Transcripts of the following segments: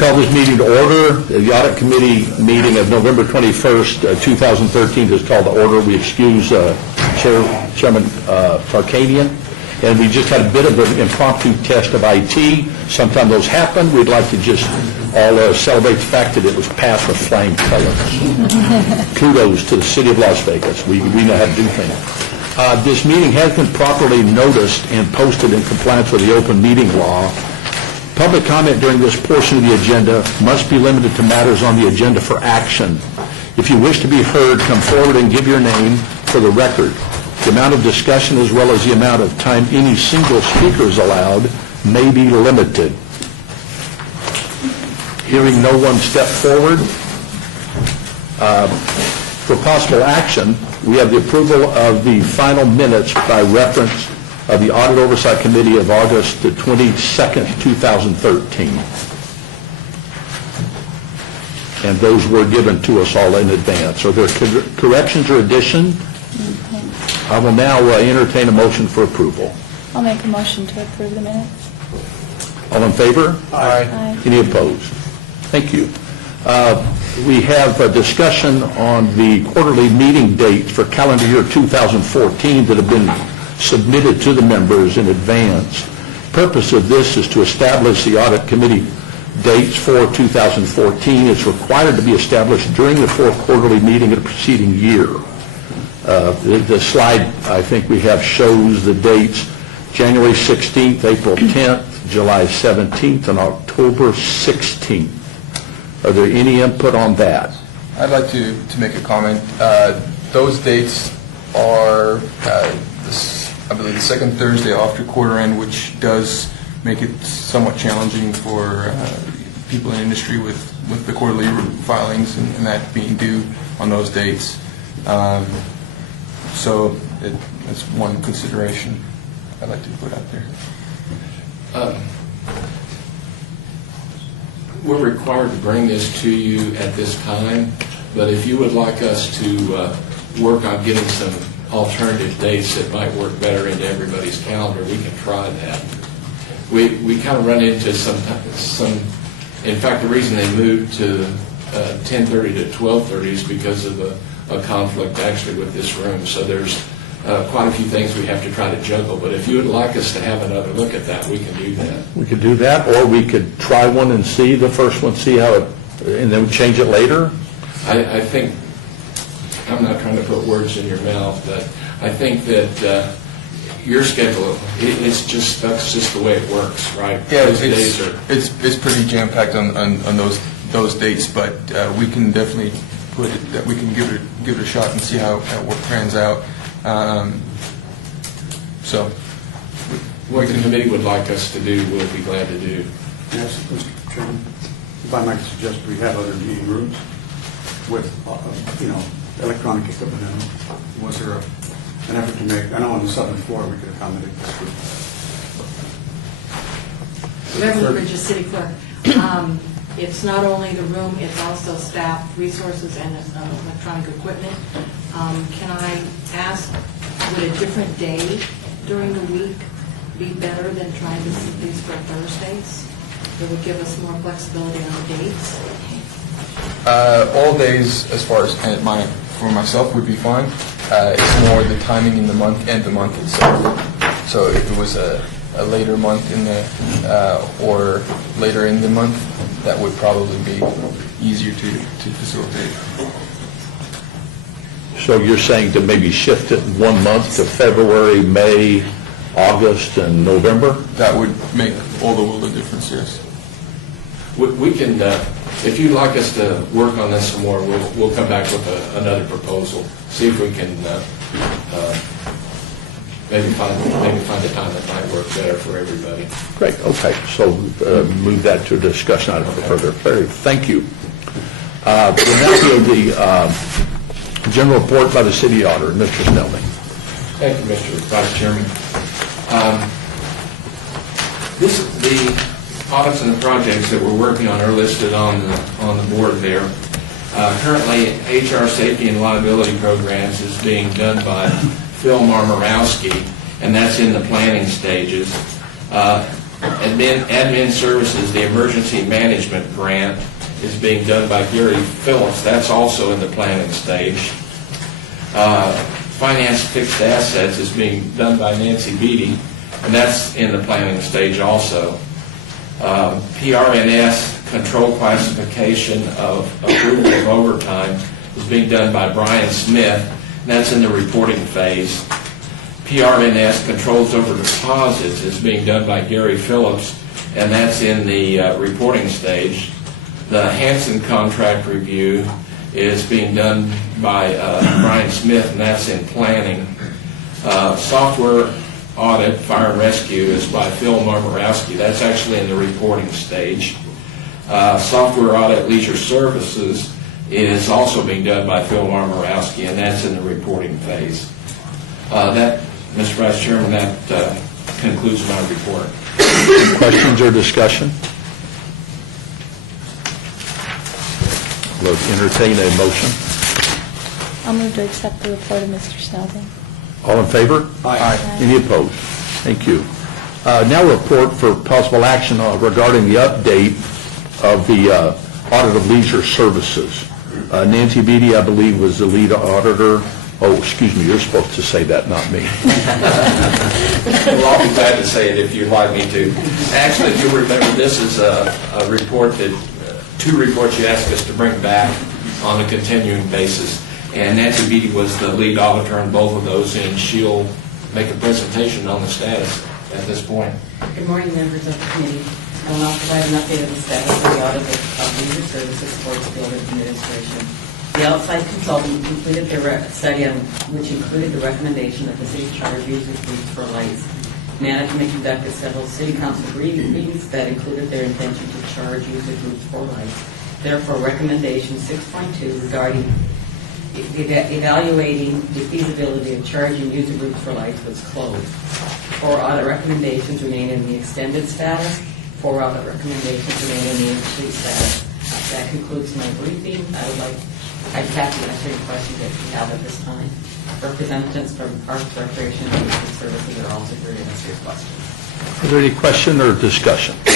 call this meeting to order. The Audit Committee meeting of November 21st, 2013 is called to order. We excuse Chairman Tarkanian, and we just had a bit of an impromptu test of IT. Sometimes those happen. We'd like to just all celebrate the fact that it was passed with flying colors. Kudos to the City of Las Vegas. We know how to do things. This meeting has been properly noticed and posted in compliance with the open meeting law. Public comment during this portion of the agenda must be limited to matters on the agenda for action. If you wish to be heard, come forward and give your name for the record. The amount of discussion as well as the amount of time any single speaker is allowed may be limited. Hearing no one step forward, for possible action, we have the approval of the final minutes by reference of the Audit Oversight Committee of August the 22nd, 2013. And those were given to us all in advance. Are there corrections or additions? I will now entertain a motion for approval. I'll make a motion to approve the minutes. All in favor? Aye. Aye. Any opposed? Thank you. We have a discussion on the quarterly meeting dates for calendar year 2014 that have been submitted to the members in advance. Purpose of this is to establish the audit committee dates for 2014. It's required to be established during the fourth quarterly meeting of the preceding year. The slide I think we have shows the dates: January 16th, April 10th, July 17th, and October 16th. Are there any input on that? I'd like to make a comment. Those dates are, I believe, the second Thursday after quarter end, which does make it somewhat challenging for people in industry with the quarterly filings and that being due on those dates. So that's one consideration I'd like to put out there. We're required to bring this to you at this time, but if you would like us to work on getting some alternative dates that might work better into everybody's calendar, we can try that. We kind of run into some. In fact, the reason they moved to 10:30 to 12:30 is because of a conflict actually with this room. So there's quite a few things we have to try to juggle. But if you would like us to have another look at that, we can do that. We could do that, or we could try one and see the first one, see how it, and then change it later. I think, I'm not trying to put words in your mouth, but I think that your schedule, it's just, that's just the way it works, right? Yeah, it's pretty jam-packed on those dates, but we can definitely put it, that we can give it a shot and see how work pans out. So what the committee would like us to do, we'll be glad to do. Yes, Mr. Chairman, if I might suggest we have other meeting rooms with, electronic equipment in them. Was there an effort to make, I know on the southern floor we could accommodate this group. Reverend Bridges, City Clerk. It's not only the room, it's also staff resources and electronic equipment. Can I ask, would a different day during the week be better than trying to set these for Thursdays? It would give us more flexibility on the dates. All days, as far as for myself, would be fine. It's more the timing in the month and the month itself. So if it was a later month in the or later in the month, that would probably be easier to facilitate. So you're saying to maybe shift it 1 month to February, May, August, and November? That would make all the world of difference, yes. We can, if you'd like us to work on this some more, we'll come back with another proposal. See if we can maybe find a time that might work better for everybody. Great. Okay. So move that to a discussion item for further clarity. Thank you. We'll now go to the general report by the city auditor, Mr. Snelling. Thank you, Mr. Vice Chairman. The audits and the projects that we're working on are listed on the board there. Currently, HR safety and liability programs is being done by Phil Marmorowski, and that's in the planning stages. Admin services, the emergency management grant is being done by Gary Phillips. That's also in the planning stage. Finance fixed assets is being done by Nancy Beatty, and that's in the planning stage also. PRNS, control classification of approval of overtime, is being done by Brian Smith, and that's in the reporting phase. PRNS, controls over deposits, is being done by Gary Phillips, and that's in the reporting stage. The Hanson contract review is being done by Brian Smith, and that's in planning. Software audit, fire and rescue, is by Phil Marmorowski. That's actually in the reporting stage. Software audit, leisure services, is also being done by Phil Marmorowski, and that's in the reporting phase. That, Mr. Vice Chairman, that concludes my report. Questions or discussion? We'll entertain a motion. I'll move to accept the report of Mr. Snowden. All in favor? Aye. Any opposed? Thank you. Now report for possible action regarding the update of the audit of leisure services. Nancy Beatty, I believe, was the lead auditor. Oh, excuse me, you're supposed to say that, not me. Well, I'll be glad to say it if you'd like me to. Actually, if you remember, this is a report that, two reports you asked us to bring back on a continuing basis. And Nancy Beatty was the lead auditor in both of those, and she'll make a presentation on the status at this point. Good morning, members of the committee. I will now provide an update of the status of the audit of leisure services for the Board of Administration. The outside consultant completed their study which included the recommendation that the city charge users fees for lights. Management conducted several city council meetings that included their intention to charge user groups for lights. Therefore, recommendation 6.2 regarding evaluating the feasibility of charging user groups for lights was closed. 4 audit recommendations remain in the extended status. 4 audit recommendations remain in the incomplete status. That concludes my briefing. I'd be happy to answer any questions that you have at this time. Representatives from Parks, Recreation, and Youth Services are also here to answer your questions. Is there any question or discussion? I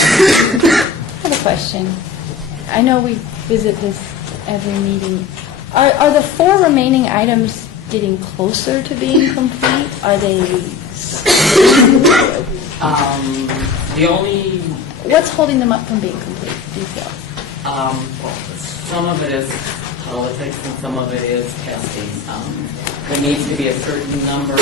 have a question. I know we visit this every meeting. Are the 4 remaining items getting closer to being complete? Are they? The only What's holding them up from being complete? Do you feel? well, some of it is politics and some of it is testing. There needs to be a certain number.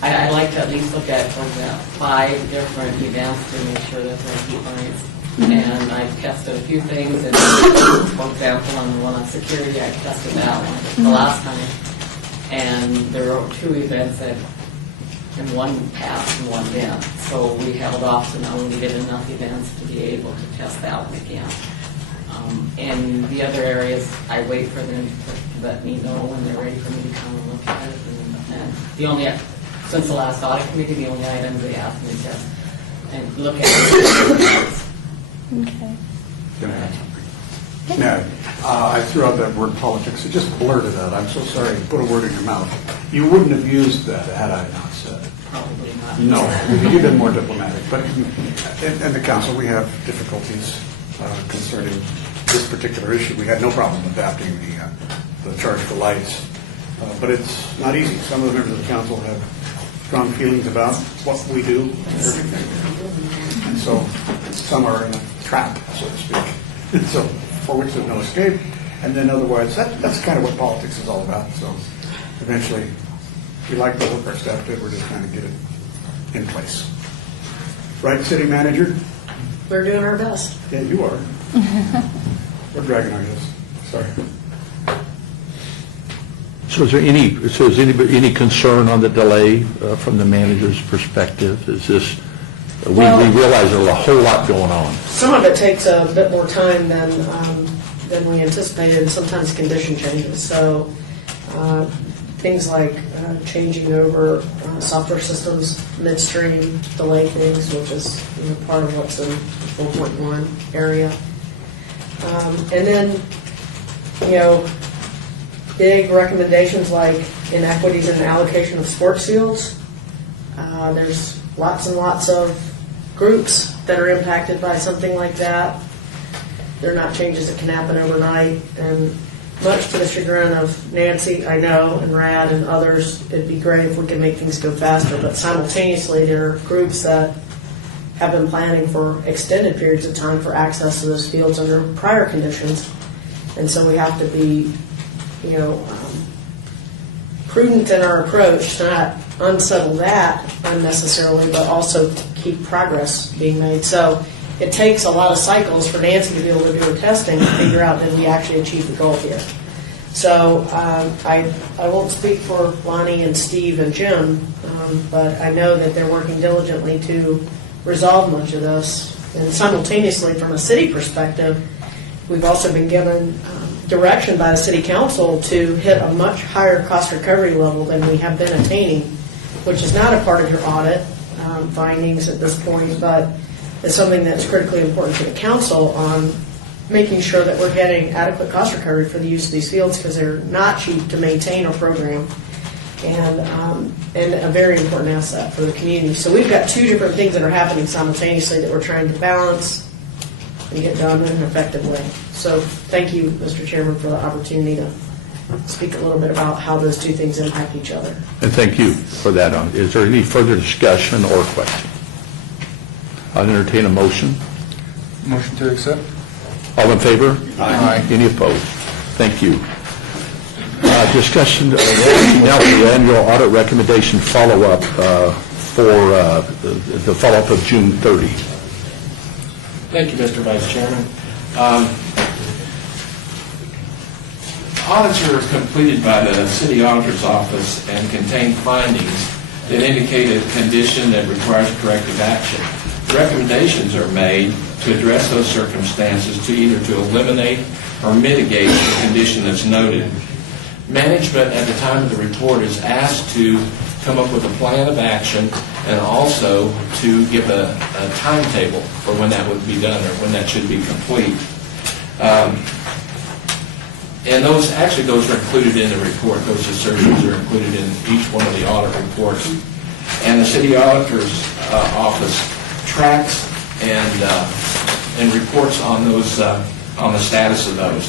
I like to at least look at, for example, 5 different events to make sure that they're compliant. And I tested a few things, and for example, on the one on security, I tested that one the last time. And there were 2 events that, and one passed and one didn't. So we held off, so now we needed enough events to be able to test that one again. And the other areas, I wait for them to let me know when they're ready for me to come and look at it. And the only, since the last audit committee, the only items they asked me to test and look at it. Okay. Can I add something? Yeah, I threw out that word politics. It just blurted out. I'm so sorry to put a word in your mouth. You wouldn't have used that had I not said it. Probably not. No, you've been more diplomatic. But in the council, we have difficulties concerning this particular issue. We had no problem adapting the charge for lights. But it's not easy. Some of the members of the council have strong feelings about what we do and everything. And so some are in a trap, so to speak. So for which there's no escape. And then otherwise, that's kind of what politics is all about. So eventually, we like the work our staff did. We're just trying to get it in place. Right, city manager? We're doing our best. Yeah, you are. We're dragging our heels. Sorry. So is anybody any concern on the delay from the manager's perspective? Is this, we realize there's a whole lot going on. Some of it takes a bit more time than we anticipated, and sometimes condition changes. So things like changing over software systems midstream delay things, which is part of what's in the 4.1 area. And then, big recommendations like inequities in the allocation of sports fields. There's lots and lots of groups that are impacted by something like that. They're not changes that can happen overnight, and much to the chagrin of Nancy, I know, and Rad and others, it'd be great if we could make things go faster, but simultaneously there are groups that have been planning for extended periods of time for access to those fields under prior conditions, and so we have to be, prudent in our approach to not unsettle that unnecessarily, but also to keep progress being made. So it takes a lot of cycles for Nancy to be able to do her testing to figure out did we actually achieve the goal here. So I won't speak for Lonnie and Steve and Jim, but I know that they're working diligently to resolve much of this. And simultaneously, from a city perspective, we've also been given direction by the city council to hit a much higher cost recovery level than we have been attaining, which is not a part of your audit findings at this point, but it's something that's critically important to the council on making sure that we're getting adequate cost recovery for the use of these fields, because they're not cheap to maintain or program, and a very important asset for the community. So we've got two different things that are happening simultaneously that we're trying to balance and get done in an effective way. So thank you, Mr. Chairman, for the opportunity to speak a little bit about how those two things impact each other. And thank you for that. Is there any further discussion or question? I'll entertain a motion. Motion to accept? All in favor? Aye. Any opposed? Thank you. Discussion, now the annual audit recommendation follow-up for the follow-up of June 30. Thank you, Mr. Vice Chairman. Audits are completed by the City Auditor's Office and contain findings that indicate a condition that requires corrective action. Recommendations are made to address those circumstances to either to eliminate or mitigate the condition that's noted. Management at the time of the report is asked to come up with a plan of action and also to give a timetable for when that would be done or when that should be complete. And those are included in the report. Those assertions are included in each one of the audit reports. And the City Auditor's Office tracks and reports on those on the status of those.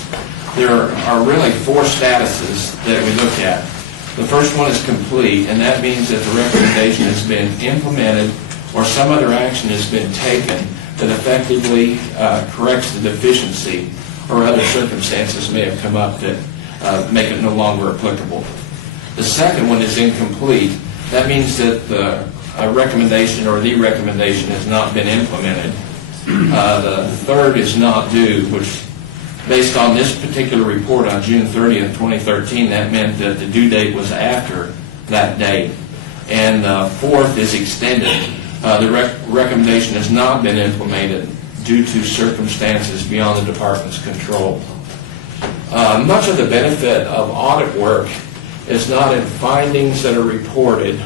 There are really four statuses that we look at. The first one is complete, and that means that the recommendation has been implemented or some other action has been taken that effectively corrects the deficiency, or other circumstances may have come up that make it no longer applicable. The second one is incomplete. That means that the recommendation or the recommendation has not been implemented. The third is not due, which based on this particular report on June 30th, 2013, that meant that the due date was after that date. And fourth is extended. The recommendation has not been implemented due to circumstances beyond the department's control. Much of the benefit of audit work is not in findings that are reported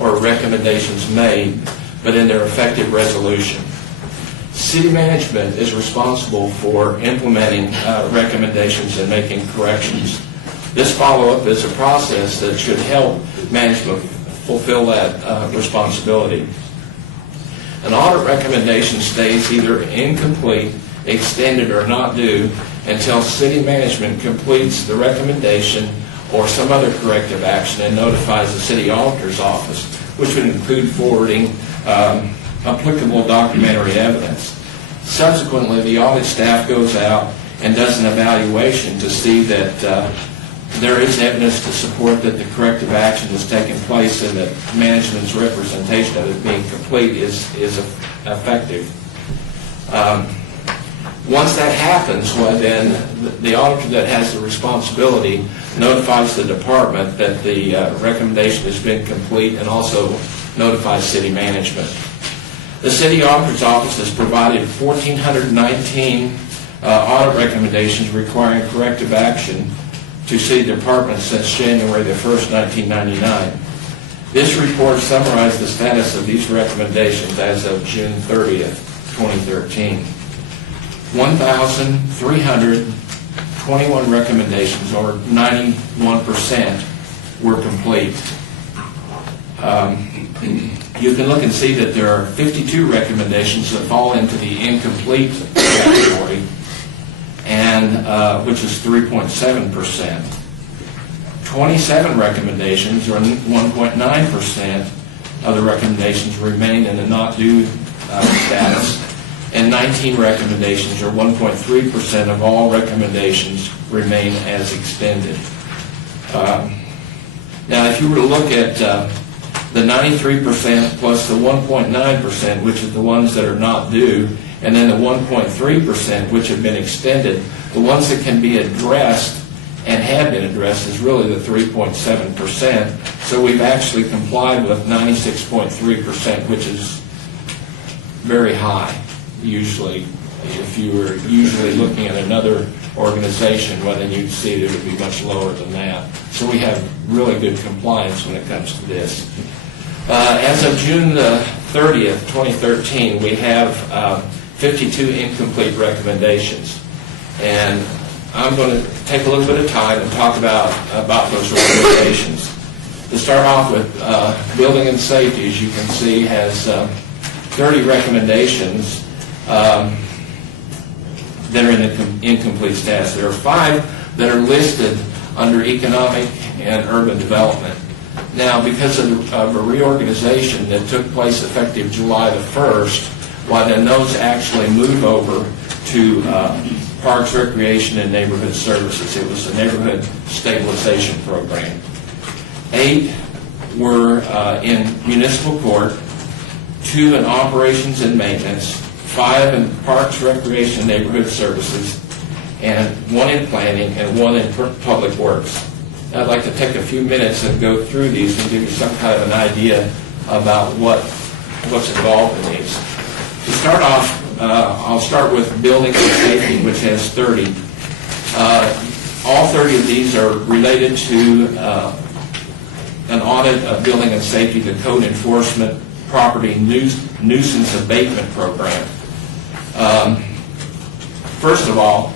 or recommendations made, but in their effective resolution. City management is responsible for implementing recommendations and making corrections. This follow-up is a process that should help management fulfill that responsibility. An audit recommendation stays either incomplete, extended, or not due until city management completes the recommendation or some other corrective action and notifies the City Auditor's Office, which would include forwarding applicable documentary evidence. Subsequently, the audit staff goes out and does an evaluation to see that there is evidence to support that the corrective action has taken place and that management's representation of it being complete is effective. Once that happens, well, then the auditor that has the responsibility notifies the department that the recommendation has been complete and also notifies city management. The City Auditor's Office has provided 1,419 audit recommendations requiring corrective action to city departments since January the 1st, 1999. This report summarizes the status of these recommendations as of June 30th, 2013. 1,321 recommendations, or 91%, were complete. you can look and see that there are 52 recommendations that fall into the incomplete category, and which is 3.7%. 27 recommendations, or 1.9% of the recommendations, remain in the not due status, and 19 recommendations, or 1.3% of all recommendations, remain as extended. Now, if you were to look at the 93% plus the 1.9%, which is the ones that are not due, and then the 1.3%, which have been extended, the ones that can be addressed and have been addressed is really the 3.7%. So we've actually complied with 96.3%, which is very high. Usually, if you were usually looking at another organization, well, then you'd see that it would be much lower than that. So we have really good compliance when it comes to this. As of June the 30th, 2013, we have 52 incomplete recommendations. And I'm going to take a little bit of time and talk about those recommendations. To start off with, building and safety, as you can see, has 30 recommendations that are in the incomplete status. There are 5 that are listed under economic and urban development. Now, because of a reorganization that took place effective July the 1st, why then those actually move over to Parks, Recreation, and Neighborhood Services. It was a neighborhood stabilization program. 8 were in municipal court, 2 in operations and maintenance, 5 in Parks, Recreation, and Neighborhood Services, and 1 in planning and 1 in public works. I'd like to take a few minutes and go through these and give you some kind of an idea about what's involved in these. To start off, I'll start with building and safety, which has 30. All 30 of these are related to an audit of building and safety, the code enforcement property nuisance abatement program. First of all,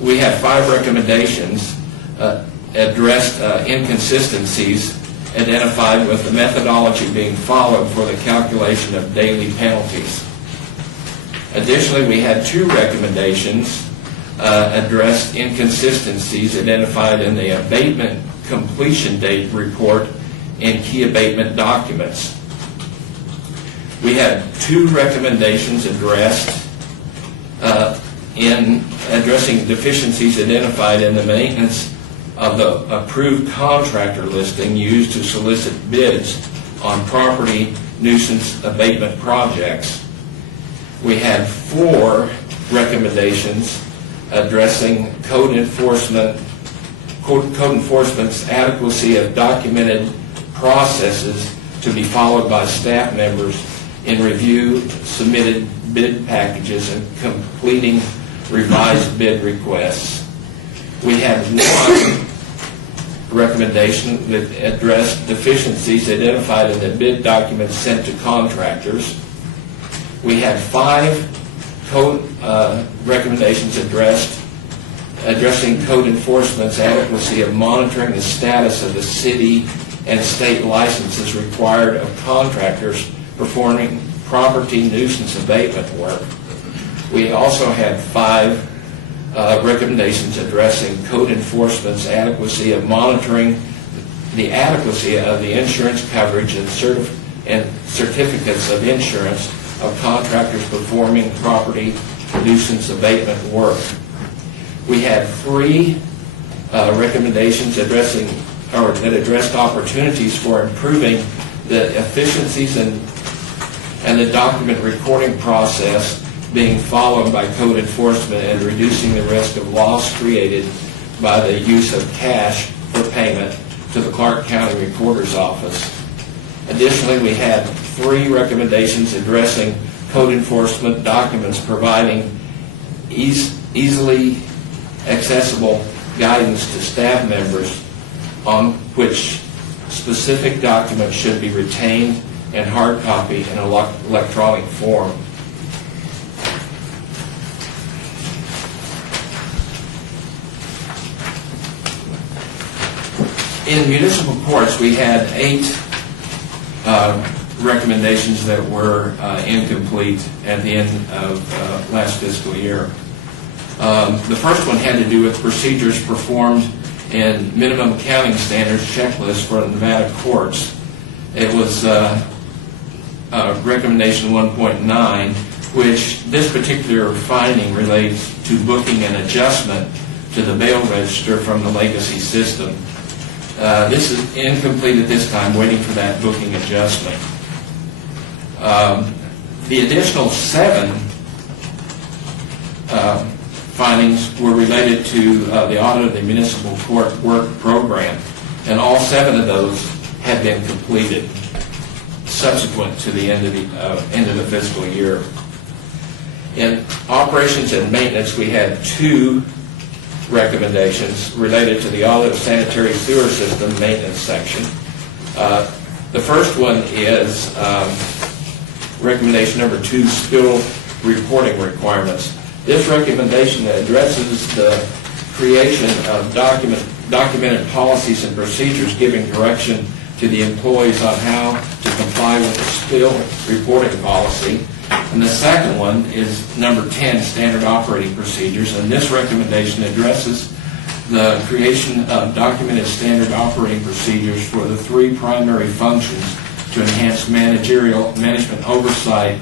we have 5 recommendations addressed inconsistencies identified with the methodology being followed for the calculation of daily penalties. Additionally, we had 2 recommendations addressed inconsistencies identified in the abatement completion date report and key abatement documents. We had 2 recommendations addressed in addressing deficiencies identified in the maintenance of the approved contractor listing used to solicit bids on property nuisance abatement projects. We had 4 recommendations addressing code enforcement's adequacy of documented processes to be followed by staff members in review submitted bid packages and completing revised bid requests. We had 1 recommendation that addressed deficiencies identified in the bid documents sent to contractors. We had 5 code recommendations addressing code enforcement's adequacy of monitoring the status of the city and state licenses required of contractors performing property nuisance abatement work. We also had 5 recommendations addressing code enforcement's adequacy of monitoring the adequacy of the insurance coverage and certificates of insurance of contractors performing property nuisance abatement work. We had 3 recommendations that addressed opportunities for improving the efficiencies and the document recording process being followed by code enforcement and reducing the risk of loss created by the use of cash for payment to the Clark County Recorder's Office. Additionally, we had 3 recommendations addressing code enforcement documents providing easily accessible guidance to staff members on which specific documents should be retained and hard copy in an electronic form. In municipal courts, we had 8 recommendations that were incomplete at the end of last fiscal year. The first one had to do with procedures performed in minimum accounting standards checklist for the Nevada courts. It was recommendation 1.9, which this particular finding relates to booking an adjustment to the bail register from the legacy system. This is incomplete at this time, waiting for that booking adjustment. The additional 7 findings were related to the audit of the municipal court work program, and all 7 of those had been completed subsequent to the end of the fiscal year. In operations and maintenance, we had 2 recommendations related to the audit of sanitary sewer system maintenance section. The first one is recommendation number 2, spill reporting requirements. This recommendation addresses the creation of documented policies and procedures giving direction to the employees on how to comply with the spill reporting policy. And the second one is number 10, standard operating procedures, and this recommendation addresses the creation of documented standard operating procedures for the 3 primary functions to enhance management oversight,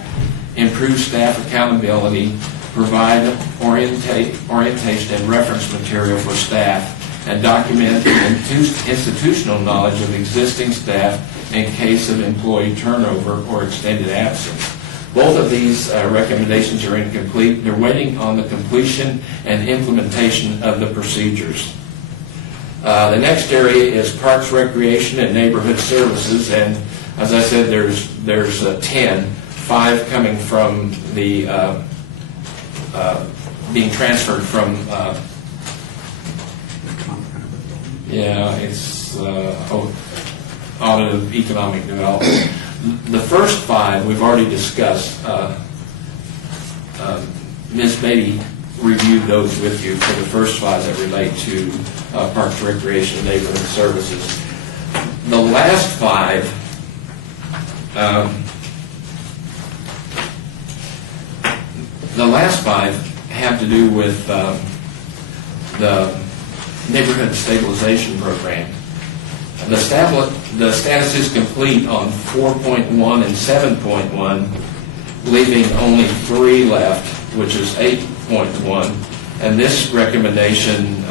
improve staff accountability, provide orientation and reference material for staff, and document the institutional knowledge of existing staff in case of employee turnover or extended absence. Both of these recommendations are incomplete. They're waiting on the completion and implementation of the procedures. The next area is Parks, Recreation, and Neighborhood Services, and as I said, there's 10, 5 coming from the being transferred from it's audit of economic development. The first 5 we've already discussed. Ms. Beatty reviewed those with you for the first 5 that relate to Parks, Recreation, and Neighborhood Services. The last 5 have to do with the Neighborhood Stabilization Program. The status is complete on 4.1 and 7.1, leaving only 3 left, which is 8.1. And this recommendation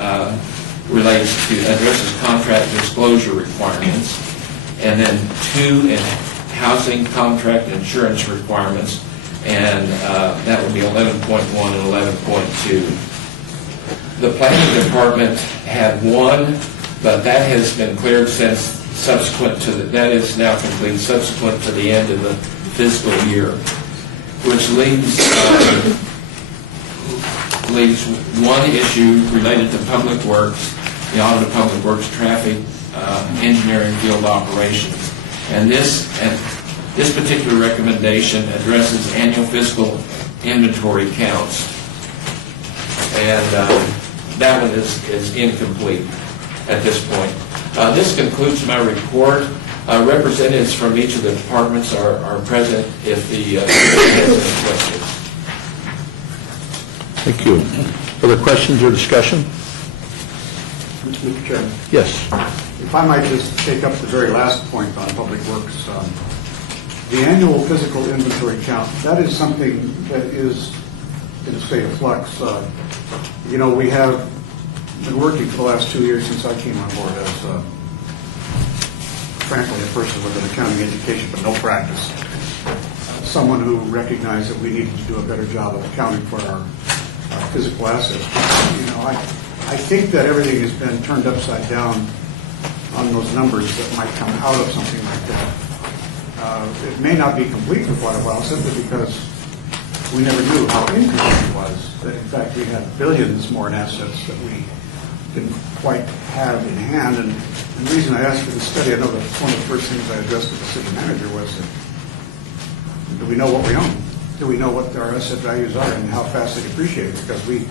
addresses contract disclosure requirements, and then 2 in housing contract insurance requirements, and that would be 11.1 and 11.2. The planning department had 1, but that has been cleared since subsequent to that is now complete subsequent to the end of the fiscal year, which leaves 1 issue related to public works, the audit of public works, traffic, engineering, field operations, and this particular recommendation addresses annual fiscal inventory counts, and that one is incomplete at this point. This concludes my report. Representatives from each of the departments are present if the committee has any questions. Thank you. Other questions or discussion? Mr. Chairman, Yes. if I might just take up the very last point on Public Works. The annual physical inventory count, that is something that is in a state of flux. We have been working for the last 2 years since I came on board as, frankly, a person with an accounting education but no practice. Someone who recognized that we needed to do a better job of accounting for our physical assets. I think that everything has been turned upside down on those numbers that might come out of something like that. It may not be complete for quite a while simply because we never knew how incomplete it was. That in fact we had billions more in assets that we didn't quite have in hand. And the reason I asked for the study, I know that one of the first things I addressed with the city manager was that, do we know what we own? Do we know what our asset values are and how fast they depreciate? Because we're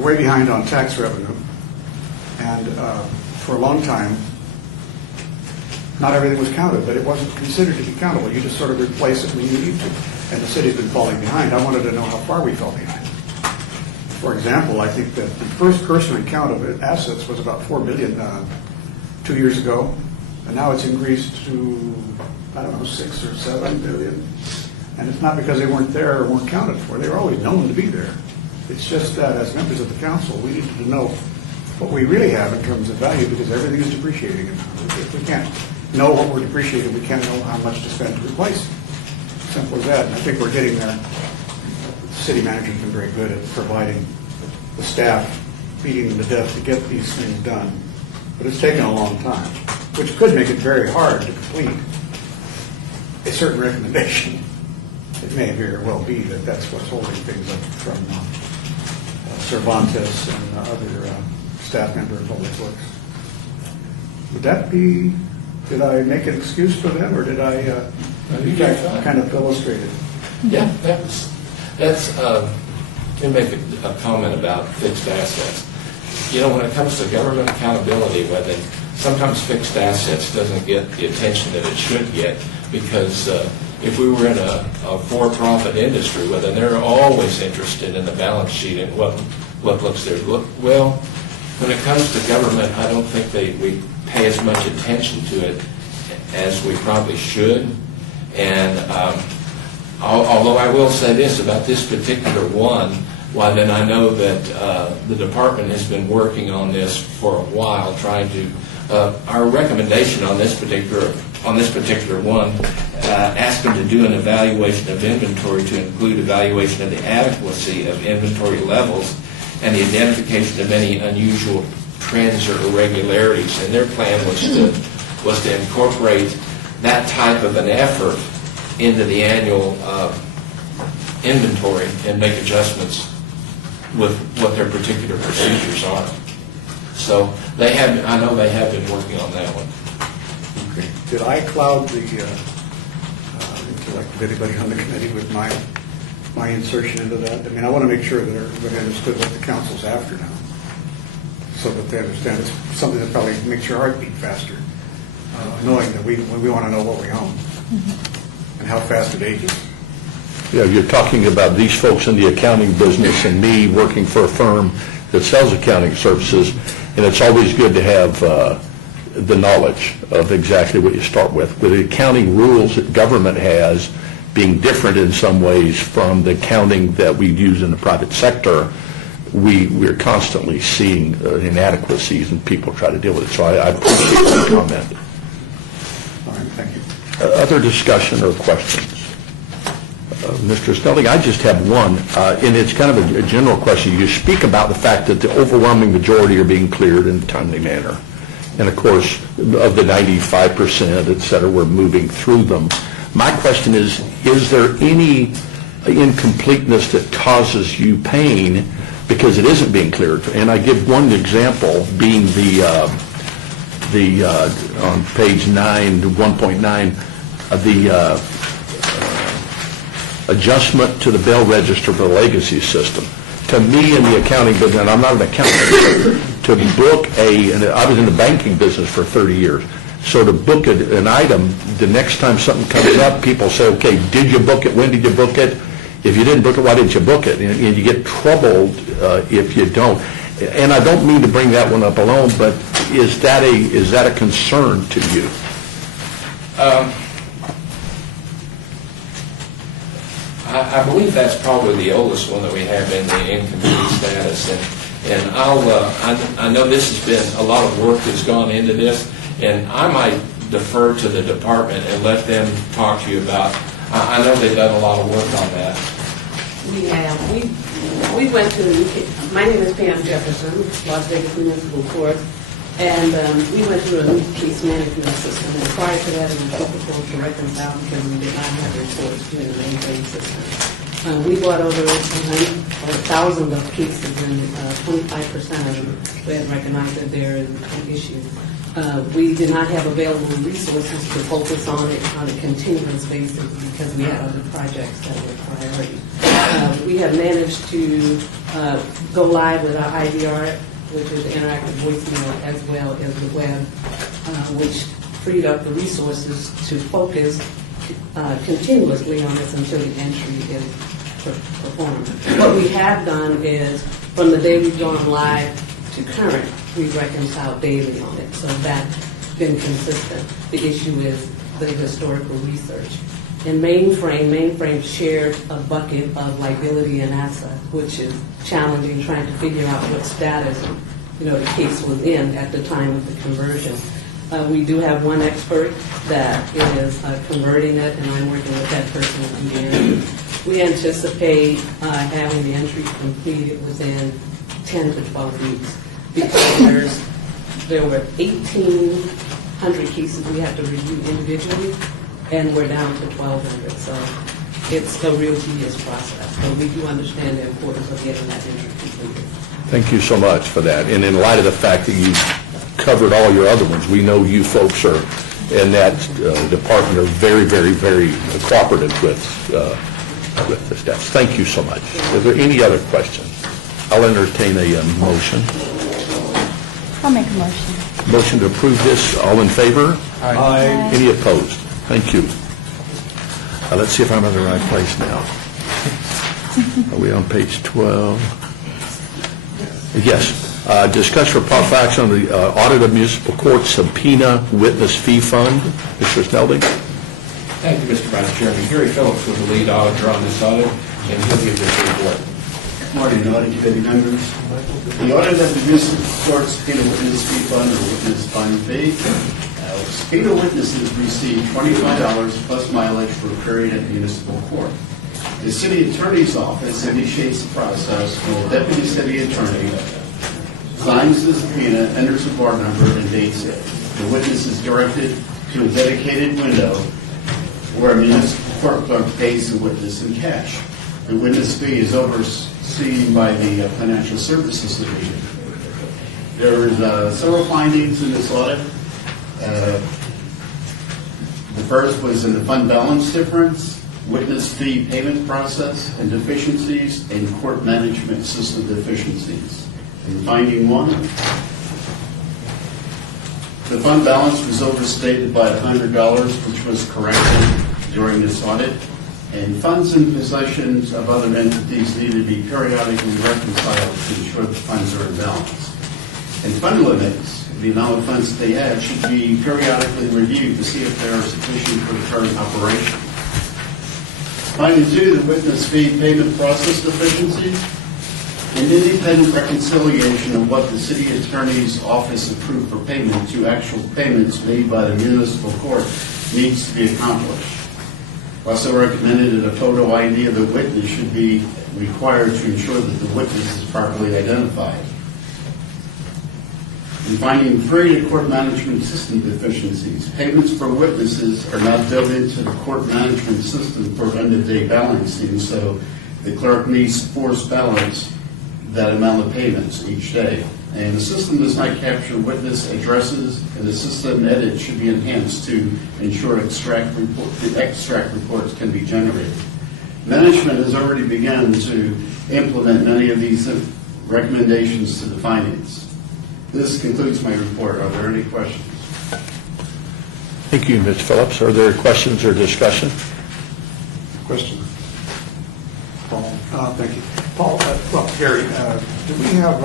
way behind on tax revenue. And for a long time, not everything was counted, but it wasn't considered to be countable. You just sort of replace it when you need to. And the city's been falling behind. I wanted to know how far we fell behind. For example, I think that the first cursory count of assets was about $4 billion 2 years ago, and now it's increased to, I don't know, 6 or 7 billion. And it's not because they weren't there or weren't counted for. They were always known to be there. It's just that as members of the council, we needed to know what we really have in terms of value, because everything is depreciating. And if we can't know what we're depreciating, we can't know how much to spend to replace it. Simple as that. And I think we're getting there. The city manager's been very good at providing the staff, beating them to death to get these things done. But it's taken a long time, which could make it very hard to complete a certain recommendation. It may very well be that that's what's holding things up from Cervantes and other staff member of Public Works. Would that be, did I make an excuse for them, or did I kind of illustrate it? Yeah, that's, let me make a comment about fixed assets. You know, when it comes to government accountability, whether sometimes fixed assets doesn't get the attention that it should get, because if we were in a for-profit industry, well, then they're always interested in the balance sheet and what looks there. Well, when it comes to government, I don't think we pay as much attention to it as we probably should. And although I will say this about this particular one, why then I know that the department has been working on this for a while, trying to. Our recommendation on this particular one asked them to do an evaluation of inventory to include evaluation of the adequacy of inventory levels and the identification of any unusual trends or irregularities. And their plan was to incorporate that type of an effort into the annual inventory and make adjustments with what their particular procedures are. So they have, I know they have been working on that one. Okay. Did I cloud the intellect of anybody on the committee with my insertion into that? I mean, I want to make sure that everybody understood what the council's after now, so that they understand it's something that probably makes your heart beat faster, knowing that we want to know what we own and how fast it ages. Yeah, you're talking about these folks in the accounting business and me working for a firm that sells accounting services, and it's always good to have the knowledge of exactly what you start with. With the accounting rules that government has being different in some ways from the accounting that we use in the private sector, we're constantly seeing inadequacies, and people try to deal with it. So I appreciate the comment. All right, thank you. Other discussion or questions? Mr. Snelling, I just have one, and it's kind of a general question. You speak about the fact that the overwhelming majority are being cleared in a timely manner. And of course, of the 95%, et cetera, we're moving through them. My question is there any incompleteness that causes you pain because it isn't being cleared? And I give one example being the on page 9, 1.9, the adjustment to the bill register for the legacy system. To me, in the accounting business, and I'm not an accountant, to book and I was in the banking business for 30 years, so to book an item, the next time something comes up, people say, okay, did you book it? When did you book it? If you didn't book it, why didn't you book it? And you get troubled if you don't. And I don't mean to bring that one up alone, but is that a concern to you? I believe that's probably the oldest one that we have in the incomplete status, and I know this has been a lot of work that's gone into this, and I might defer to the department and let them talk to you about. I know they've done a lot of work on that. We have. We went to. My name is Pam Jefferson, Las Vegas Municipal Court, and we went through a new case management system. And prior to that, it was difficult to reconcile because we did not have reports through the mainframe system. We brought over 1,000 of cases, and 25% of them we had recognized that there is an issue. We did not have available resources to focus on it on a continuous basis because we had other projects that were priority. We have managed to go live with our IVR, which is interactive voicemail, as well as the web, which freed up the resources to focus continuously on this until the entry is performed. What we have done is, from the day we've gone live to current, we reconcile daily on it, so that's been consistent. The issue is the historical research. In mainframe shared a bucket of liability and asset, which is challenging, trying to figure out what status, the case was in at the time of the conversion. We do have one expert that is converting it, and I'm working with that person again. We anticipate having the entry completed within 10 to 12 weeks, because there were 1,800 cases we have to review individually, and we're down to 1,200. So it's a real tedious process, but we do understand the importance of getting that entry completed. Thank you so much for that. And in light of the fact that you covered all your other ones, we know you folks are in that department are very, very, very cooperative with the staff. Thank you so much. Is there any other questions? I'll entertain a motion. I'll make a motion. Motion to approve this. All in favor? Aye. Any opposed? Thank you. Let's see if I'm in the right place now. Are we on page 12? Yes. Discuss for possible action on the audit of municipal court subpoena witness fee fund. Mr. Snelding? Thank you, Mr. Vice Chairman. Gary Phillips was the lead auditor on this audit, and he'll give this report. Morning, Audit Committee members. The audit of the municipal court subpoena witness fee fund or witness fund fee. Subpoena witnesses receive $25 plus mileage for a period at the municipal court. The city attorney's office initiates the process when the deputy city attorney signs the subpoena, enters the bar number, and dates it. The witness is directed to a dedicated window where a municipal court clerk pays the witness in cash. The witness fee is overseen by the Financial Services Division. There is several findings in this audit. The first was in the fund balance difference, witness fee payment process, and deficiencies in court management system deficiencies. And finding one, the fund balance was overstated by $100, which was corrected during this audit, and funds and possessions of other entities need to be periodically reconciled to ensure the funds are in balance. And fund limits, the amount of funds that they have, should be periodically reviewed to see if they are sufficient for the current operation. Finding two, the witness fee payment process deficiencies. An independent reconciliation of what the city attorney's office approved for payment to actual payments made by the municipal court needs to be accomplished. Also recommended that a photo ID of the witness should be required to ensure that the witness is properly identified. And finding three, the court management system deficiencies. Payments for witnesses are not built into the court management system for end-of-day balancing, so the clerk needs to force balance that amount of payments each day. And the system does not capture witness addresses, and the system edit should be enhanced to ensure the extract reports can be generated. Management has already begun to implement many of these recommendations to the findings. This concludes my report. Are there any questions? Thank you, Mr. Phillips. Are there questions or discussion? Question. Paul. Thank you. Paul, well, Gary, do we have,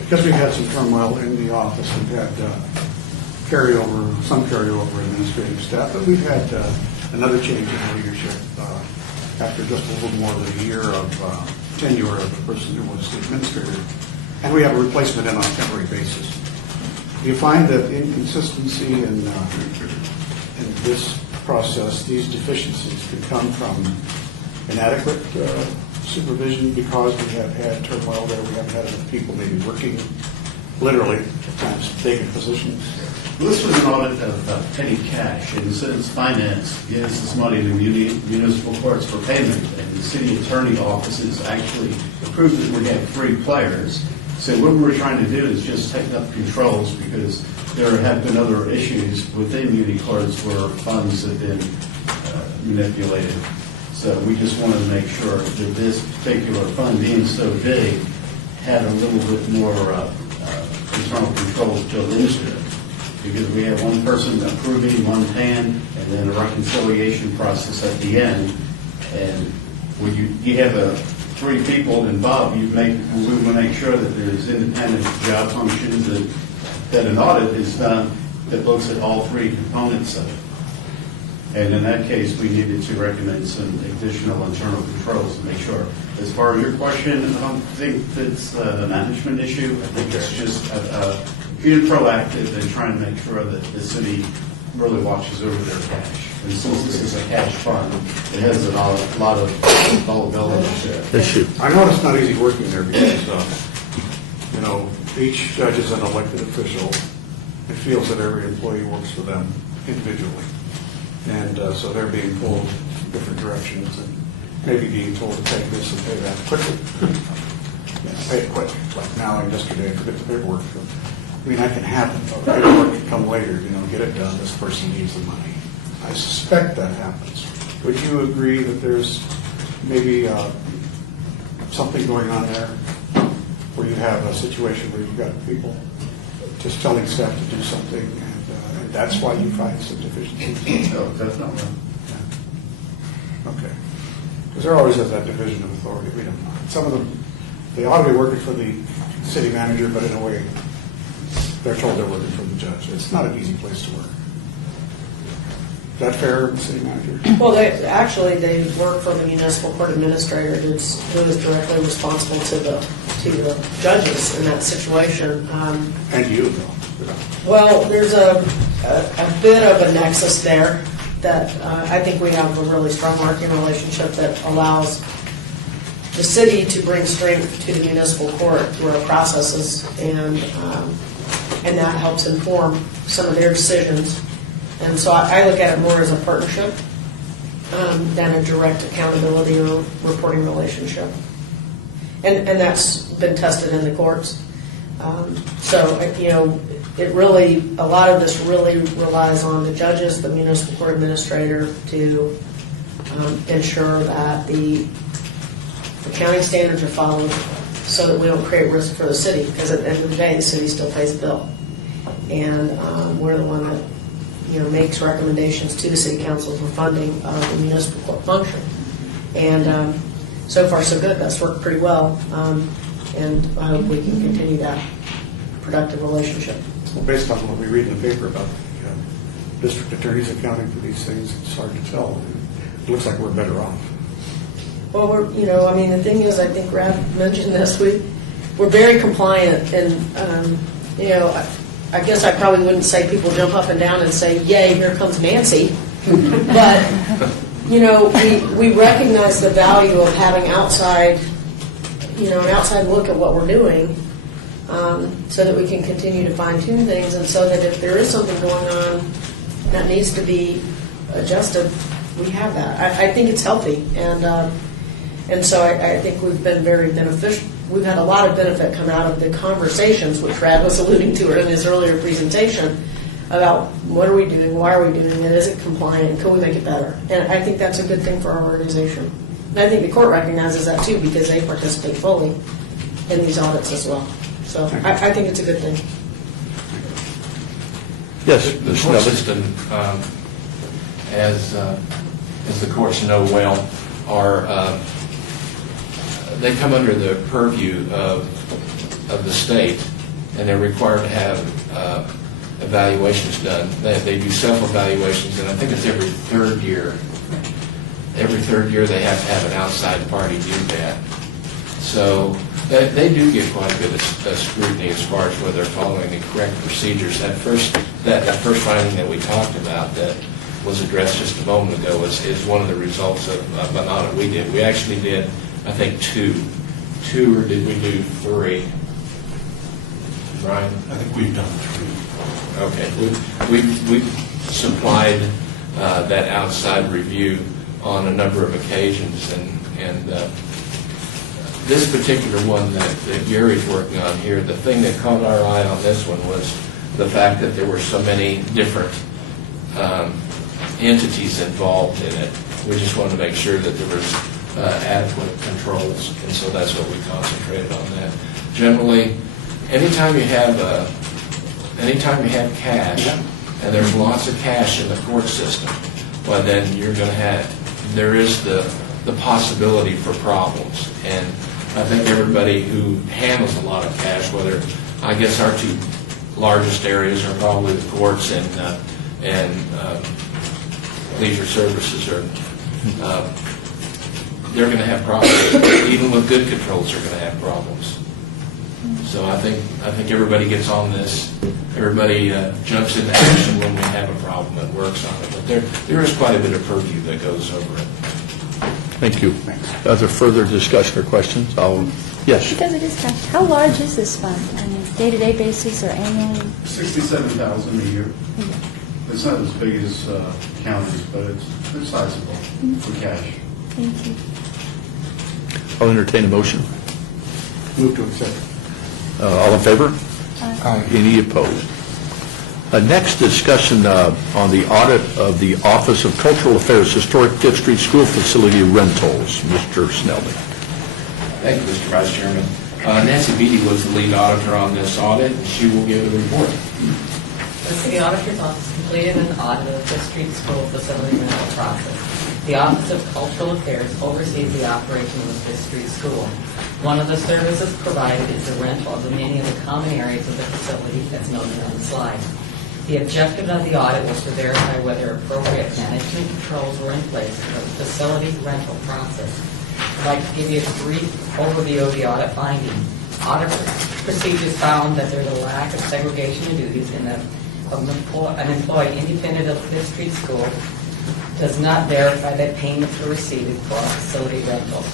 because we've had some turmoil in the office, we've had some carryover administrative staff, but we've had another change in leadership after just a little more than a year of tenure of the person who was the administrator. And we have a replacement in on a temporary basis. Do you find that inconsistency in this process, these deficiencies, could come from inadequate supervision because we have had turmoil there, we haven't had enough people maybe working, literally, at times, vacant positions? Well, this was an audit of petty cash, and since finance gives this money to municipal courts for payment, and the city attorney offices actually approved that we have 3 players. So what we're trying to do is just take up controls, because there have been other issues within muni courts where funds have been manipulated. So we just wanted to make sure that this particular fund, being so big, had a little bit more internal controls built into it. because we have one person approving, one paying, and then a reconciliation process at the end. And when you have three people involved, we will make sure that there's independent job functions and that an audit is done that looks at all three components of it. And in that case, we needed to recommend some additional internal controls to make sure. As far as your question, I don't think it's a management issue. I think it's just being proactive and trying to make sure that the city really watches over their cash. And since this is a cash fund, it has a lot of vulnerability to it. Issue. I know it's not easy working there because, each judge is an elected official. It feels that every employee works for them individually. And so they're being pulled in different directions and maybe being told to take this and pay that quickly. Pay it quick. Like now and yesterday, I forget the paperwork. I mean, that can happen. Paperwork can come later, get it done. This person needs the money. I suspect that happens. Would you agree that there's maybe something going on there where you have a situation where you've got people just telling staff to do something and that's why you find some deficiencies? No, definitely. Yeah. Okay. Because there always is that division of authority. We don't know. Some of them, they ought to be working for the city manager, but in a way, they're told they're working for the judge. It's not an easy place to work. Is that fair, city manager? Well, they work for the municipal court administrator, who is directly responsible to the judges in that situation. And you, though. Well, there's a bit of a nexus there that I think we have a really strong working relationship that allows the city to bring strength to the municipal court through our processes, and that helps inform some of their decisions. And so I look at it more as a partnership than a direct accountability or reporting relationship. And that's been tested in the courts. So, it really, a lot of this really relies on the judges, the municipal court administrator to ensure that the accounting standards are followed so that we don't create risk for the city, because at the end of the day, the city still pays the bill. And we're the one that makes recommendations to the city council for funding of the municipal court function. And so far so good. That's worked pretty well. And I hope we can continue that productive relationship. Well, based on what we read in the paper about the district attorneys accounting for these things, it's hard to tell. It looks like we're better off. Well, the thing is, I think Rad mentioned this, we're very compliant, and, I guess I probably wouldn't say people jump up and down and say, yay, here comes Nancy. But, we recognize the value of having outside, an outside look at what we're doing, so that we can continue to fine-tune things, and so that if there is something going on that needs to be adjusted, we have that. I think it's healthy, and so I think we've been very beneficial. We've had a lot of benefit come out of the conversations, which Brad was alluding to in his earlier presentation, about what are we doing, why are we doing it, is it compliant, can we make it better? And I think that's a good thing for our organization. And I think the court recognizes that too, because they participate fully in these audits as well. So I think it's a good thing. Yes, The court system, as the courts know well, they come under the purview of the state, and they're required to have evaluations done. They do self-evaluations, and I think it's every third year. Every third year they have to have an outside party do that. So they do get quite a bit of scrutiny as far as whether they're following the correct procedures. That first finding that we talked about that was addressed just a moment ago is one of the results of an audit we did. We actually did, I think, two, or did we do three? Brian? I think we've done three. Okay. We supplied that outside review on a number of occasions, and this particular one that Gary's working on here, the thing that caught our eye on this one was the fact that there were so many different entities involved in it. We just wanted to make sure that there was adequate controls, and so that's what we concentrated on that. Generally, anytime you have anytime you have cash, and there's lots of cash in the court system, well, then you're going to have, there is the possibility for problems. And I think everybody who handles a lot of cash, whether, I guess our two largest areas are probably the courts and leisure services, are they're going to have problems. Even with good controls, they're going to have problems. So I think everybody gets on this. Everybody jumps into action when we have a problem and works on it. But there is quite a bit of purview that goes over it. Thank you. Other further discussion or questions? Yes. Because it is cash, how large is this fund on a day-to-day basis or annually? $67,000 a year. It's not as big as counties, but it's sizable for cash. Thank you. I'll entertain a motion. Move to accept. All in favor? Aye. Any opposed? Next discussion on the audit of the Office of Cultural Affairs Historic Fifth Street School Facility Rentals. Mr. Snelling. Thank you, Mr. Vice Chairman. Nancy Beatty was the lead auditor on this audit, and she will give a report. The City Auditor's Office completed an audit of the Fifth Street School facility rental process. The Office of Cultural Affairs oversees the operation of the Fifth Street School. One of the services provided is the rental of many of the common areas of the facility as noted on the slide. The objective of the audit was to verify whether appropriate management controls were in place for the facility rental process. I'd like to give you a brief overview of the audit finding. Audit procedures found that there's a lack of segregation of duties in that an employee independent of Fifth Street School does not verify that payments were received for facility rentals.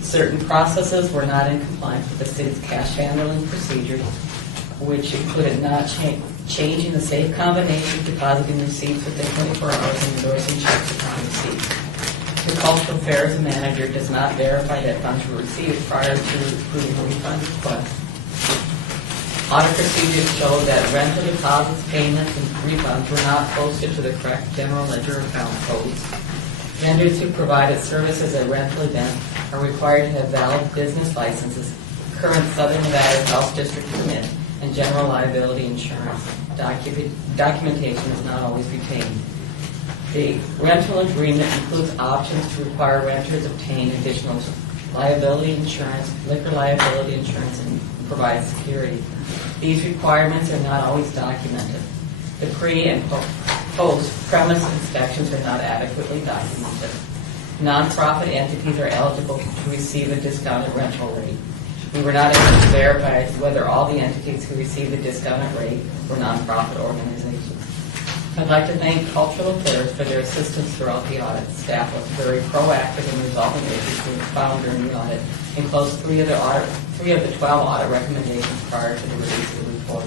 Certain processes were not in compliance with the city's cash handling procedures, which included not changing the safe combination, depositing receipts within 24 hours, and endorsing checks upon receipt. The Cultural Affairs Manager does not verify that funds were received prior to approving a refund request. Audit procedures show that rental deposits, payments, and refunds were not posted to the correct general ledger account codes. Vendors who provided services at rental events are required to have valid business licenses, current Southern Nevada Health District permit, and general liability insurance. Documentation is not always retained. The rental agreement includes options to require renters obtain additional liability insurance, liquor liability insurance, and provide security. These requirements are not always documented. The pre- and post-premise inspections are not adequately documented. Nonprofit entities are eligible to receive a discounted rental rate. We were not able to verify whether all the entities who received the discounted rate were nonprofit organizations. I'd like to thank Cultural Affairs for their assistance throughout the audit. Staff was very proactive in resolving issues we found during the audit and closed 3 of the 12 audit recommendations prior to the release of the report.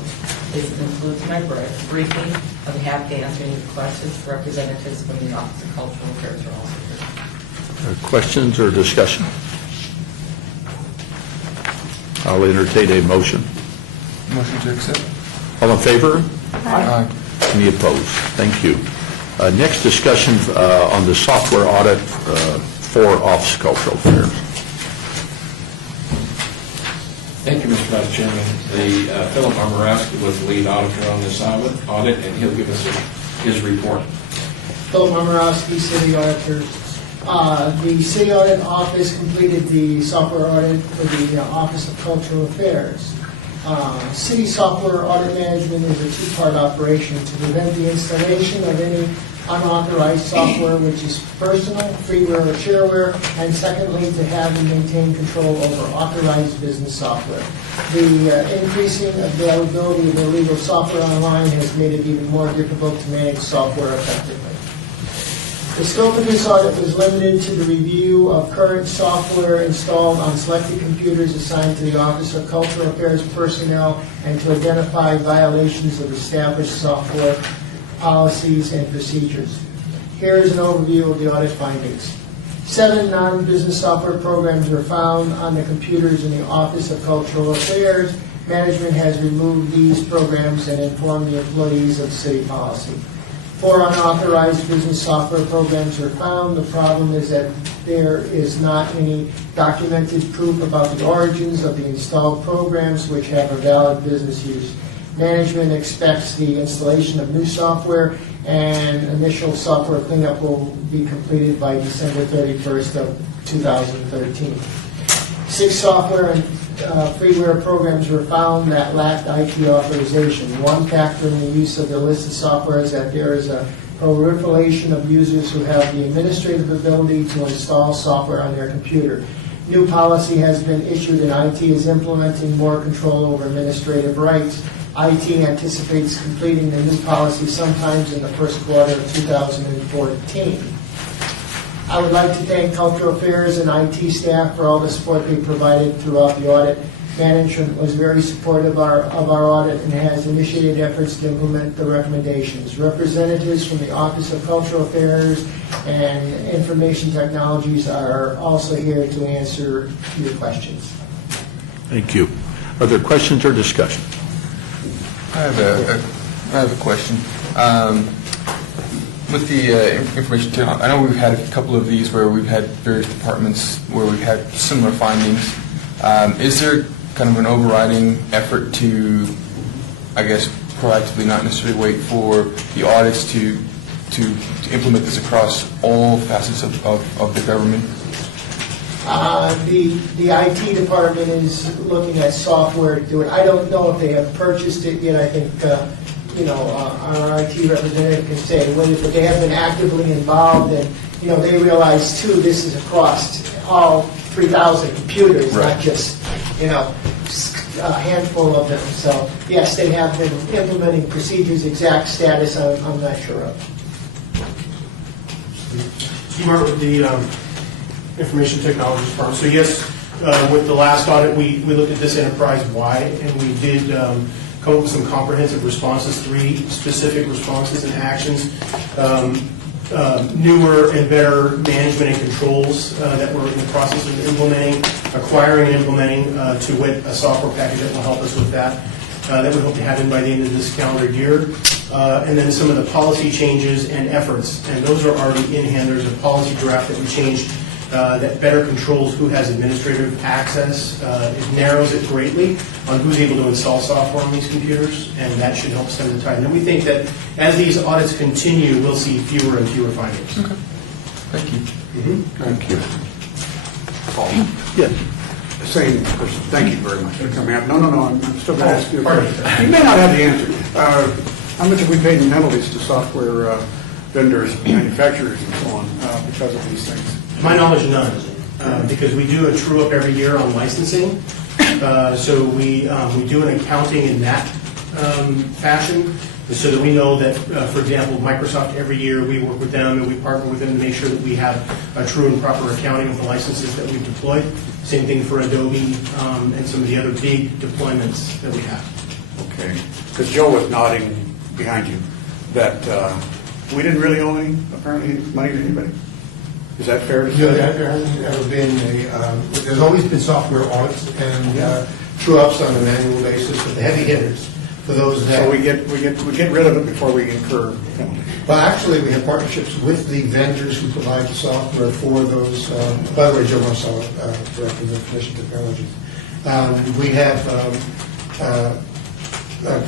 This concludes my briefing. I'll be happy to answer any questions. Representatives from the Office of Cultural Affairs are also here. Questions or discussion? I'll entertain a motion. Motion to accept. All in favor? Aye. Any opposed? Thank you. Next discussion on the software audit for Office of Cultural Affairs. Thank you, Mr. Vice Chairman. Philip Armorowski was the lead auditor on this audit, and he'll give us his report. Philip Armorowski, City Auditor. The City Audit Office completed the software audit for the Office of Cultural Affairs. City software audit management is a two-part operation to prevent the installation of any unauthorized software, which is personal, freeware, or shareware, and secondly, to have and maintain control over authorized business software. The increasing availability of illegal software online has made it even more difficult to manage software effectively. The scope of this audit was limited to the review of current software installed on selected computers assigned to the Office of Cultural Affairs personnel and to identify violations of established software policies and procedures. Here is an overview of the audit findings. 7 non-business software programs were found on the computers in the Office of Cultural Affairs. Management has removed these programs and informed the employees of city policy. 4 unauthorized business software programs were found. The problem is that there is not any documented proof about the origins of the installed programs which have a valid business use. Management expects the installation of new software, and initial software cleanup will be completed by December 31st of 2013. 6 software and freeware programs were found that lacked IT authorization. One factor in the use of the listed software is that there is a proliferation of users who have the administrative ability to install software on their computer. New policy has been issued and IT is implementing more control over administrative rights. IT anticipates completing the new policy sometimes in the first quarter of 2014. I would like to thank Cultural Affairs and IT staff for all the support they provided throughout the audit. Management was very supportive of our audit and has initiated efforts to implement the recommendations. Representatives from the Office of Cultural Affairs and Information Technologies are also here to answer your questions. Thank you. Are there questions or discussion? I have a question. With the information technology, I know we've had a couple of these where we've had various departments where we've had similar findings. Is there kind of an overriding effort to, I guess, proactively, not necessarily wait for the audits to implement this across all facets of the government? The IT department is looking at software to do it. I don't know if they have purchased it yet. I think, our IT representative can say, but they have been actively involved, and, they realize, too, this is across all 3,000 computers, right, not just, a handful of them. So, yes, they have been implementing procedures. Exact status, I'm not sure of. Steve Martin with the Information Technology Department. So yes, with the last audit, we looked at this enterprise-wide, and we did come up with some comprehensive responses, 3 specific responses and actions. Newer and better management and controls that we're in the process of implementing, acquiring and implementing to wit a software package that will help us with that. That we hope to have in by the end of this calendar year. And then some of the policy changes and efforts, and those are already in hand. There's a policy draft that we changed that better controls who has administrative access. It narrows it greatly on who's able to install software on these computers, and that should help stem the tide. And we think that as these audits continue, we'll see fewer and fewer findings. Okay. Thank you. Thank you. Paul. Yes. Same person. Thank you very much for coming up. No, I'm still going to ask you a Pardon. question. You may not have the answer. How much have we paid in penalties to software vendors, manufacturers, and so on because of these things? To my knowledge, none, because we do a true-up every year on licensing. So we do an accounting in that fashion, so that we know that, for example, Microsoft, every year we work with them and we partner with them to make sure that we have a true and proper accounting of the licenses that we've deployed. Same thing for Adobe and some of the other big deployments that we have. Okay. Because Joe was nodding behind you that we didn't really owe any, apparently, money to anybody. Is that fair to say? No, there hasn't ever been there's always been software audits and true-ups on an annual basis, but the heavy hitters, for those that... So we get rid of it before we incur penalties. Well, actually, we have partnerships with the vendors who provide the software for those. By the way, Joe Marcelo, Director of Information Technology. We have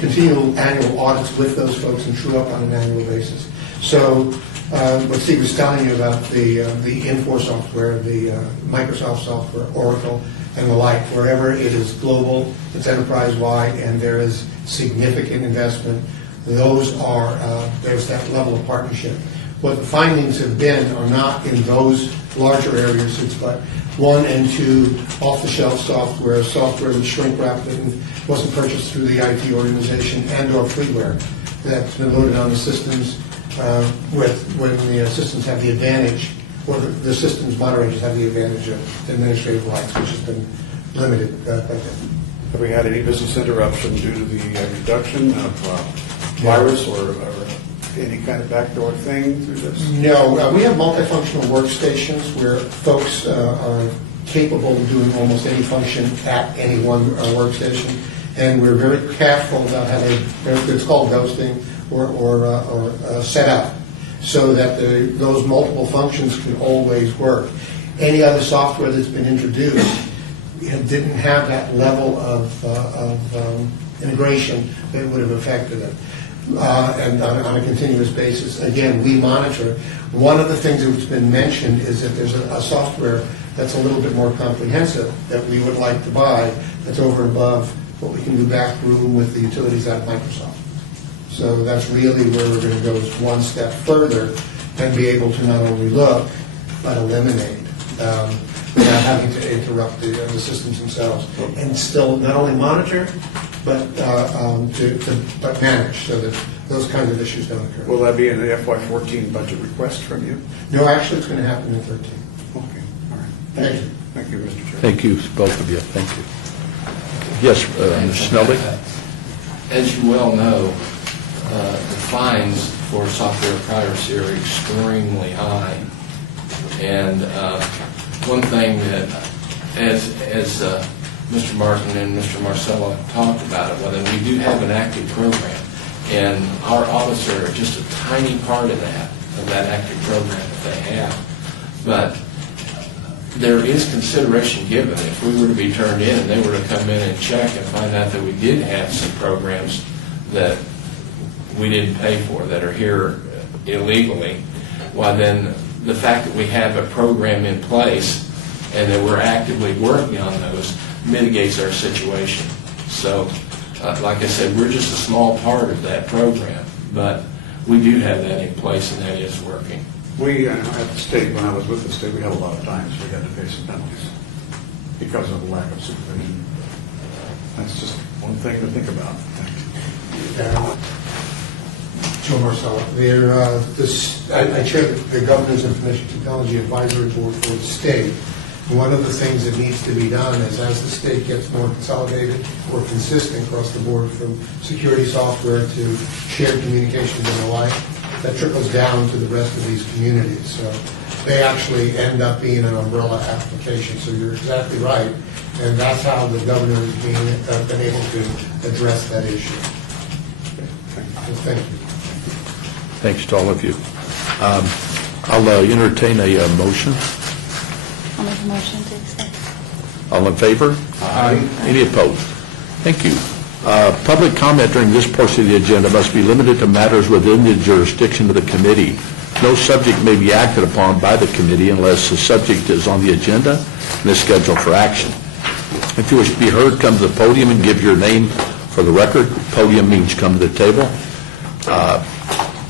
continual annual audits with those folks and true-up on an annual basis. So what Steve was telling you about the Infor software, the Microsoft software, Oracle, and the like, wherever it is global, it's enterprise-wide, and there is significant investment, those are, there's that level of partnership. What the findings have been are not in those larger areas. It's but 1 and 2 off-the-shelf software that's shrink-wrapped and wasn't purchased through the IT organization, and/or freeware that's been loaded on the systems when the systems have the advantage, or the systems moderators have the advantage of administrative rights, which has been limited. Have we had any business interruption due to the reduction of virus or any kind of backdoor thing through this? No, we have multifunctional workstations where folks are capable of doing almost any function at any one workstation, and we're very careful about how it's called ghosting or set up so that those multiple functions can always work. Any other software that's been introduced didn't have that level of integration that would have affected it. And on a continuous basis. Again, we monitor. One of the things that's been mentioned is that there's a software that's a little bit more comprehensive that we would like to buy that's over and above what we can do back room with the utilities out of Microsoft. So that's really where we're going to go, is one step further and be able to not only look, but eliminate, without having to interrupt the systems themselves. And still not only monitor, but but manage, so that those kinds of issues don't occur. Will that be in the FY14 budget request from you? No, actually, it's going to happen in 13. Okay, all right. Thank you. Thank you, Mr. Chair. Thank you, both of you. Thank you. Yes, Mr. Snelly? As you well know, the fines for software piracy are extremely high. And one thing that, as Mr. Martin and Mr. Marcella talked about it, whether we do have an active program, and our audits are just a tiny part of that active program that they have. But there is consideration given. If we were to be turned in and they were to come in and check and find out that we did have some programs that we didn't pay for that are here illegally, why then the fact that we have a program in place and that we're actively working on those mitigates our situation. So, like I said, we're just a small part of that program, but we do have that in place and that is working. We, at the state, when I was with the state, we had a lot of times we had to pay some penalties because of the lack of supervision. That's just one thing to think about. Joe Marcella. I chair the Governor's Information Technology Advisory Board for the state. One of the things that needs to be done is, as the state gets more consolidated or consistent across the board, from security software to shared communications and the like, that trickles down to the rest of these communities. So they actually end up being an umbrella application. So you're exactly right, and that's how the governor has been able to address that issue. So thank you. Thanks to all of you. I'll entertain a motion. I'll make a motion to accept. All in favor? Aye. Any opposed? Thank you. Public comment during this portion of the agenda must be limited to matters within the jurisdiction of the committee. No subject may be acted upon by the committee unless the subject is on the agenda and is scheduled for action. If you wish to be heard, come to the podium and give your name for the record. Podium means come to the table.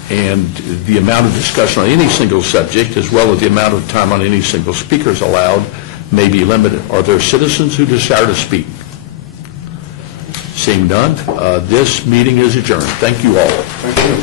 And the amount of discussion on any single subject, as well as the amount of time on any single speaker is allowed, may be limited. Are there citizens who desire to speak? Seeing none, this meeting is adjourned. Thank you all. Thank you.